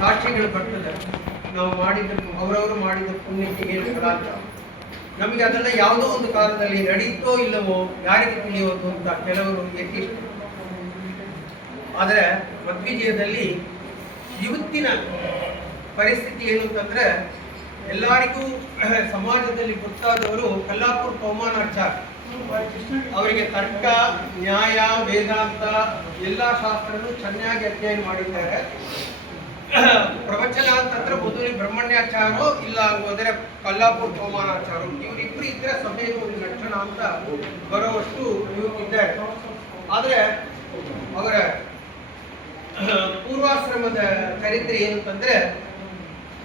ಸಾಕ್ಷಿಗಳು ಬರ್ತದೆ. ನಾವು ಮಾಡಿದ ಅವರವರು ಮಾಡಿದ ಪುಣ್ಯಕ್ಕೆ ಏನು ಫಲ ಅಂತ ನಮಗೆ ಅದೆಲ್ಲ ಯಾವುದೋ ಒಂದು ಕಾಲದಲ್ಲಿ ನಡೀತೋ ಇಲ್ಲವೋ ಯಾರಿಗೆ ತಿಳಿಯೋದು ಅಂತ ಕೆಲವರು ಯಥೇಷ್ಟ. ಆದರೆ ಮಧ್ವಿಜಯದಲ್ಲಿ ಇವತ್ತಿನ ಪರಿಸ್ಥಿತಿ ಏನು ಅಂತಂದ್ರೆ ಎಲ್ಲರಿಗೂ ಸಮಾಜದಲ್ಲಿ ಗೊತ್ತಾದವರು ಕಲ್ಲಾಪುರ ಪವಮಾನಾಚಾರ್ಯ. ಅವರಿಗೆ ತರ್ಕ, ನ್ಯಾಯ, ವೇದಾಂತ ಎಲ್ಲ ಶಾಸ್ತ್ರನೂ ಚೆನ್ನಾಗಿ ಅಧ್ಯಯನ ಮಾಡಿದ್ದಾರೆ. ಪ್ರವಚನ ಅಂತಂದ್ರೆ ಮೊದಲು ಬ್ರಹ್ಮಣ್ಯಾಚಾರೋ ಇಲ್ಲ ಹೋದರೆ ಕಲ್ಲಾಪುರ ಪವಮಾನಾಚಾರು, ಇವರಿಬ್ಬರು ಇದ್ರೆ ಸಭೆಗೆ ಒಂದು ಲಕ್ಷಣ ಅಂತ ಬರುವಷ್ಟು ಇದ್ದಾರೆ. ಆದರೆ ಅವರ ಪೂರ್ವಾಶ್ರಮದ ಚರಿತ್ರೆ ಏನು ಅಂತಂದ್ರೆ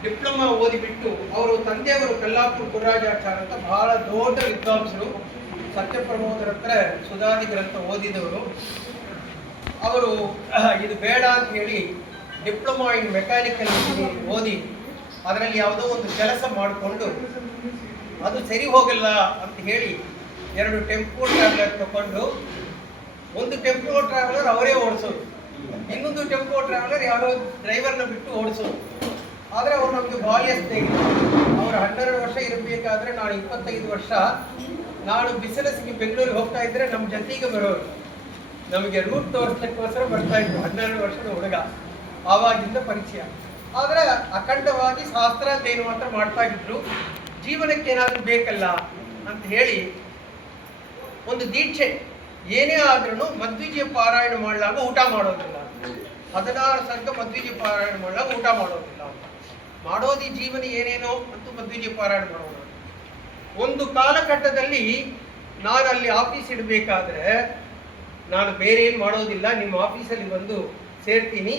ಡಿಪ್ಲೊಮಾ ಓದಿಬಿಟ್ಟು ಅವರು ತಂದೆಯವರು ಕಲ್ಲಾಪುರ ಗುರುರಾಜಾಚಾರ್ಯ ಅಂತ ಬಹಳ ದೊಡ್ಡ ವಿದ್ವಾಂಸರು, ಸತ್ಯಪ್ರಮೋದರ ಹತ್ರ ಸುಧಾದಿ ಗ್ರಂಥ ಓದಿದವರು. ಅವರು ಇದು ಬೇಡ ಅಂತ ಹೇಳಿ ಡಿಪ್ಲೊಮಾ ಇನ್ ಮೆಕ್ಯಾನಿಕಲ್ ಇಂಜಿನಿಯರಿಂಗ್ ಓದಿ ಅದರಲ್ಲಿ ಯಾವುದೋ ಒಂದು ಕೆಲಸ ಮಾಡಿಕೊಂಡು ಅದು ಸರಿ ಹೋಗಲ್ಲ ಅಂತ ಹೇಳಿ 2 ಟೆಂಪೋ ಟ್ರಾವೆಲರ್ ತಗೊಂಡು, ಒಂದು ಟೆಂಪೋ ಟ್ರಾವೆಲರ್ ಅವರೇ ಓಡಿಸೋದು, ಇನ್ನೊಂದು ಟೆಂಪೋ ಟ್ರಾವೆಲರ್ ಯಾರೋ ಡ್ರೈವರ್ನ ಬಿಟ್ಟು ಓಡಿಸೋದು. ಆದರೆ ಅವರು ನಮಗೆ ಬಾಲ್ಯ ಸ್ನೇಹಿತರು. ಅವರು 12 ವರ್ಷ ಇರಬೇಕಾದ್ರೆ ನಾನು 25 ವರ್ಷ, ನಾನು ಬಿಸಿನೆಸ್ಗೆ ಬೆಂಗಳೂರಿಗೆ ಹೋಗ್ತಾ ಇದ್ರೆ ನಮ್ಮ ಜೊತೆಗೆ ಬರೋರು, ನಮಗೆ ರೂಟ್ ತೋರಿಸ್ಲಿಕ್ಕೋಸ್ಕರ ಬರ್ತಾ ಇದ್ರು. 12 ವರ್ಷದ ಹುಡುಗ, ಆವಾಗಿಂದ ಪರಿಚಯ. ಆದರೆ ಅಖಂಡವಾಗಿ ಶಾಸ್ತ್ರಾಧ್ಯಯನ ಮಾತ್ರ ಮಾಡ್ತಾ ಇದ್ರು. ಜೀವನಕ್ಕೆ ಏನಾದರೂ ಬೇಕಲ್ಲ ಅಂತ ಹೇಳಿ ಒಂದು ದೀಕ್ಷೆ, ಏನೇ ಆದ್ರೂ ಮಧ್ವಿಜಯ ಪಾರಾಯಣ ಮಾಡಲಾಗ ಊಟ ಮಾಡೋದಿಲ್ಲ, 16 ಸರ್ಗ ಮಧ್ವಿಜಯ ಪಾರಾಯಣ ಮಾಡಲಾಗ ಊಟ ಮಾಡೋದಿಲ್ಲ ಅಂತ ಮಾಡೋದು. ಈ ಜೀವನ ಏನೇನೋ ಅಂತೂ ಮಧ್ವಿಜಯ ಪಾರಾಯಣ ಮಾಡೋದು. ಒಂದು ಕಾಲಘಟ್ಟದಲ್ಲಿ ನಾನು ಅಲ್ಲಿ ಆಫೀಸ್ ಇಡಬೇಕಾದ್ರೆ ನಾನು ಬೇರೆ ಏನು ಮಾಡೋದಿಲ್ಲ, ನಿಮ್ಮ ಆಫೀಸಲ್ಲಿ ಬಂದು ಸೇರ್ತೀನಿ,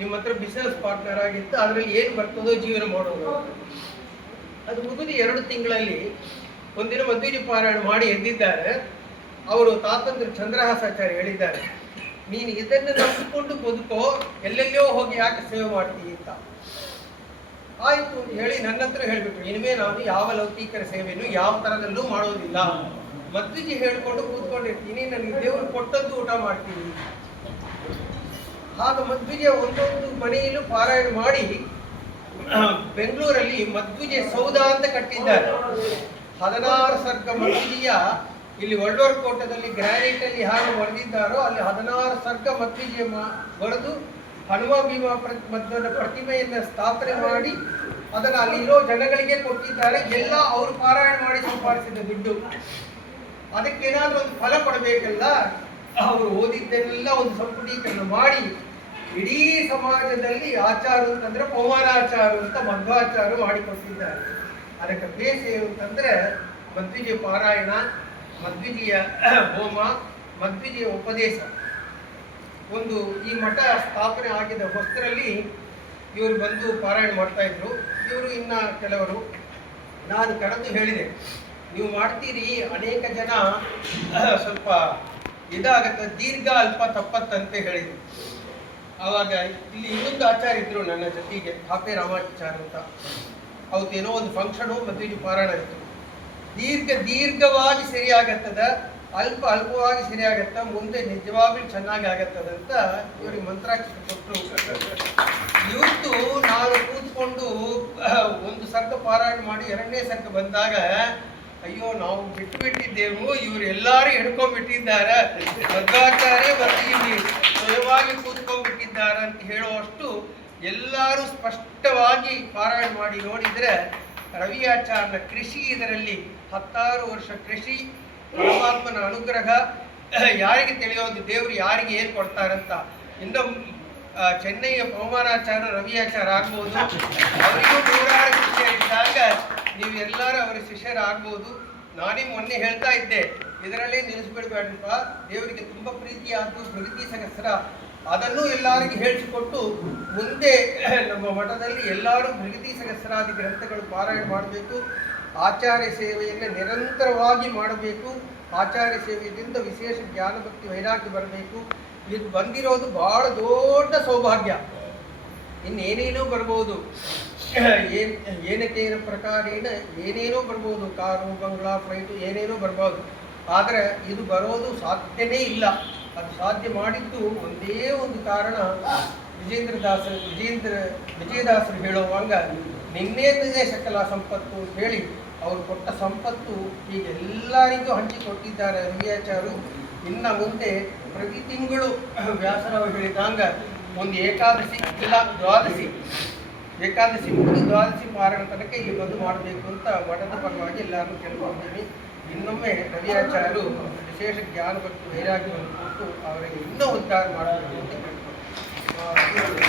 ನಿಮ್ಮ ಹತ್ರ ಬಿಸ್ನೆಸ್ ಪಾರ್ಟ್ನರ್ ಆಗಿತ್ತು, ಅದರಲ್ಲಿ ಏನು ಬರ್ತದೋ ಜೀವನ ಮಾಡೋದು. ಅದು ಮುಗಿದು 2 ತಿಂಗಳಲ್ಲಿ ಒಂದಿನ ಮಧ್ವಿಜಯ ಪಾರಾಯಣ ಮಾಡಿ ಎದ್ದಿದ್ದಾರೆ. ಅವರು ತಾತಂದ್ರ ಚಂದ್ರಹಾಸಾಚಾರ್ಯ ಹೇಳಿದ್ದಾರೆ, ನೀನು ಇದನ್ನು ನಂಬಿಕೊಂಡು ಬದುಕೋ, ಎಲ್ಲೆಲ್ಲೋ ಹೋಗಿ ಯಾಕೆ ಸೇವೆ ಮಾಡ್ತೀವಿ ಅಂತ. ಆಯ್ತು ಅಂತ ಹೇಳಿ ನನ್ನ ಹತ್ರ ಹೇಳ್ಬಿಟ್ರು, ಇನಿಮೇ ನಾನು ಯಾವ ಲೌಕಿಕರ ಸೇವೆಯನ್ನು ಯಾವ ಥರದಲ್ಲೂ ಮಾಡೋದಿಲ್ಲ, ಮಧ್ವಿಜಿ ಹೇಳ್ಕೊಂಡು ಕೂತ್ಕೊಂಡಿರ್ತೀನಿ, ನನಗೆ ದೇವರು ಕೊಟ್ಟದ್ದು ಊಟ ಮಾಡ್ತೀನಿ. ಆಗ ಮಧ್ವಿಜಯ ಒಂದೊಂದು ಮನೆಯಲ್ಲೂ ಪಾರಾಯಣ ಮಾಡಿ ಬೆಂಗಳೂರಲ್ಲಿ ಮಧ್ವಿಜಯ ಸೌಧ ಅಂತ ಕಟ್ಟಿದ್ದಾರೆ. 16 ಸರ್ಗ ಮಧ್ವಿಜಯ ಇಲ್ಲಿ ಒಳ್ವರ್ ಕೋಟದಲ್ಲಿ ಗ್ರಾನೈಟ್ ಅಲ್ಲಿ ಹಾಗೆ ಬರೆದಿದ್ದಾರೋ ಅಲ್ಲಿ 16 ಸರ್ಗ ಮಧ್ವಿಜಯ ಬರೆದು ಹನುಮ ಭೀಮ ಪ್ರತಿಮೆಯನ್ನು ಸ್ಥಾಪನೆ ಮಾಡಿ ಅದನ್ನು ಅಲ್ಲಿರೋ ಜನಗಳಿಗೆ ಕೊಟ್ಟಿದ್ದಾರೆ. ಎಲ್ಲ ಅವರು ಪಾರಾಯಣ ಮಾಡಿ ಸಂಪಾದಿಸಿದ ದುಡ್ಡು. ಅದಕ್ಕೇನಾದ್ರೂ ಒಂದು ಫಲ ಕೊಡಬೇಕಲ್ಲ, ಅವರು ಓದಿದ್ದನ್ನೆಲ್ಲ ಒಂದು ಸಂಪುಟೀಕರಣ ಮಾಡಿ ಇಡೀ ಸಮಾಜದಲ್ಲಿ ಆಚಾರ ಅಂತಂದ್ರೆ ಪವಮಾನಾಚಾರ ಅಂತ ಮಧ್ವಾಚಾರ ಮಾಡಿಕೊಟ್ಟಿದ್ದಾರೆ. ಅದಕ್ಕೆ ಬೇಸ್ ಏನು ಅಂತಂದ್ರೆ ಮಧ್ವಿಜಯ ಪಾರಾಯಣ, ಮಧ್ವಿಜಯ ಹೋಮ, ಮಧ್ವಿಜಯ ಉಪದೇಶ. ಒಂದು ಈ ಮಠ ಸ್ಥಾಪನೆ ಆಗಿದ ಹೊಸರಲ್ಲಿ ಇವರು ಬಂದು ಪಾರಾಯಣ ಮಾಡ್ತಾ ಇದ್ರು. ಇವರು ಇನ್ನ ಕೆಲವರು, ನಾನು ಕರೆದು ಹೇಳಿದೆ, ನೀವು ಮಾಡ್ತೀರಿ, ಅನೇಕ ಜನ ಸ್ವಲ್ಪ ಇದಾಗತ್ತೆ, ದೀರ್ಘ ಅಲ್ಪ ತಪ್ಪತ್ತಂತೆ ಹೇಳಿದ್ರು. ಆವಾಗ ಇಲ್ಲಿ ಇನ್ನೊಂದು ಆಚಾರ್ಯ ಇದ್ರು ನನ್ನ ಜೊತೆಗೆ, ಕಾಪೆ ರಾಮಾಚಾರ್ಯ ಅಂತ. ಅವತ್ತೇನೋ ಒಂದು ಫಂಕ್ಷನು ಮಧ್ವಿಜಯ ಪಾರಾಯಣ ಇತ್ತು. ದೀರ್ಘವಾಗಿ ಸರಿಯಾಗತ್ತದ, ಅಲ್ಪವಾಗಿ ಸರಿಯಾಗತ್ತ, ಮುಂದೆ ನಿಜವಾಗ್ಲೂ ಚೆನ್ನಾಗಿ ಆಗತ್ತದಂತ ಇವ್ರಿಗೆ ಮಂತ್ರಾಕ್ಷಿ ಕೊಟ್ಟರು. ಇವತ್ತು ನಾನು ಕೂತ್ಕೊಂಡು ಒಂದು ಸರ್ಗ ಪಾರಾಯಣ ಮಾಡಿ 2ನೇ ಸರ್ಗ ಬಂದಾಗ ಅಯ್ಯೋ ನಾವು ಬಿಟ್ಟಿದ್ದೇವು, ಇವರು ಎಲ್ಲರೂ ಹಿಡ್ಕೊಂಡ್ಬಿಟ್ಟಿದ್ದಾರೆ, ಮಧ್ವಾಚಾರ್ಯ ಮತ್ತು ಇಲ್ಲಿ ಸ್ವಯವಾಗಿ ಕೂತ್ಕೊಂಡ್ಬಿಟ್ಟಿದ್ದಾರೆ ಅಂತ ಹೇಳುವಷ್ಟು ಎಲ್ಲರೂ ಸ್ಪಷ್ಟವಾಗಿ ಪಾರಾಯಣ ಮಾಡಿ ನೋಡಿದರೆ ರವಿಯಾಚಾರ್ಯನ ಕೃಷಿ, ಇದರಲ್ಲಿ 16 ವರ್ಷ ಕೃಷಿ, ಪರಮಾತ್ಮನ ಅನುಗ್ರಹ ಯಾರಿಗೆ ತಿಳಿಯೋದು, ದೇವರು ಯಾರಿಗೆ ಏನು ಕೊಡ್ತಾರಂತ. ಇನ್ನು ಚೆನ್ನೈಯ ಪವಮಾನಾಚಾರ್ಯ ರವಿಯಾಚಾರ್ಯ ಆಗ್ಬೋದು, ಅವರಿಗೂ 106 ಶಿಷ್ಯರಿದ್ದಾಗ ನೀವು ಎಲ್ಲರೂ ಅವರ ಶಿಷ್ಯರಾಗ್ಬೋದು. ನಾನೇ ಮೊನ್ನೆ ಹೇಳ್ತಾ ಇದ್ದೆ, ಇದರಲ್ಲೇ ನಿಲ್ಲಿಸ್ಬಿಡ್ಬೇಡ್ರಪ್ಪ, ದೇವರಿಗೆ ತುಂಬ ಪ್ರೀತಿ ಆದ್ದು ಪ್ರಗತಿ ಸಹಸ್ರ, ಅದನ್ನು ಎಲ್ಲರಿಗೂ ಹೇಳಿಸಿಕೊಟ್ಟು ಮುಂದೆ ನಮ್ಮ ಮಠದಲ್ಲಿ ಎಲ್ಲರೂ ಪ್ರಗತಿ ಸಹಸ್ರಾದಿ ಗ್ರಂಥಗಳು ಪಾರಾಯಣ ಮಾಡಬೇಕು. ಆಚಾರ್ಯ ಸೇವೆಯನ್ನು ನಿರಂತರವಾಗಿ ಮಾಡಬೇಕು. ಆಚಾರ್ಯ ಸೇವೆಯಿಂದ ವಿಶೇಷ ಜ್ಞಾನ ಭಕ್ತಿ ವೈರಾಗ್ಯ ಬರಬೇಕು. ಇದು ಬಂದಿರೋದು ಬಹಳ ದೊಡ್ಡ ಸೌಭಾಗ್ಯ. ಇನ್ನೇನೇನೋ ಬರ್ಬೋದು, ಏನಕ್ಕೇನ ಪ್ರಕಾರೇಣ ಏನೇನೋ ಬರ್ಬೋದು, ಕಾರು, ಬಂಗ್ಲಾ, ಫ್ಲೈಟು ಏನೇನೋ ಬರ್ಬೋದು. ಆದರೆ ಇದು ಬರೋದು ಸಾಧ್ಯನೇ ಇಲ್ಲ. ಅದು ಸಾಧ್ಯ ಮಾಡಿದ್ದು ಒಂದೇ ಒಂದು ಕಾರಣ, ವಿಜಯದಾಸರು ಹೇಳುವಂಗ ನಿನ್ನೇತದೆ ಸಕಲ ಸಂಪತ್ತು ಅಂತ ಹೇಳಿ ಅವರು ಕೊಟ್ಟ ಸಂಪತ್ತು ಈಗ ಎಲ್ಲರಿಗೂ ಹಂಚಿಕೊಟ್ಟಿದ್ದಾರೆ ರವಿಯಾಚಾರ್ಯರು. ಇನ್ನು ಮುಂದೆ ಪ್ರತಿ ತಿಂಗಳು ವ್ಯಾಸರಾವ್ ಹೇಳಿದಂಗ ಒಂದು ಏಕಾದಶಿ ಇಲ್ಲ ಏಕಾದಶಿ ಮುಗಿದು ದ್ವಾದಶಿ ಮಾರಣ ತನಕ ಇಲ್ಲಿ ಬಂದು ಮಾಡಬೇಕು ಅಂತ ಮಠದ ಪರವಾಗಿ ಎಲ್ಲರೂ ಕೇಳ್ಕೊಳ್ತೀನಿ. ಇನ್ನೊಮ್ಮೆ ರವಿಯಾಚಾರ್ಯರು ವಿಶೇಷ ಜ್ಞಾನ ಮತ್ತು ವೈರಾಗ್ಯವನ್ನು ಕೊಟ್ಟು ಅವರಿಗೆ ಇನ್ನೂ ಉದ್ಧಾರ ಮಾಡಬೇಕು ಅಂತ ಕೇಳ್ಕೊಳ್ತೀನಿ.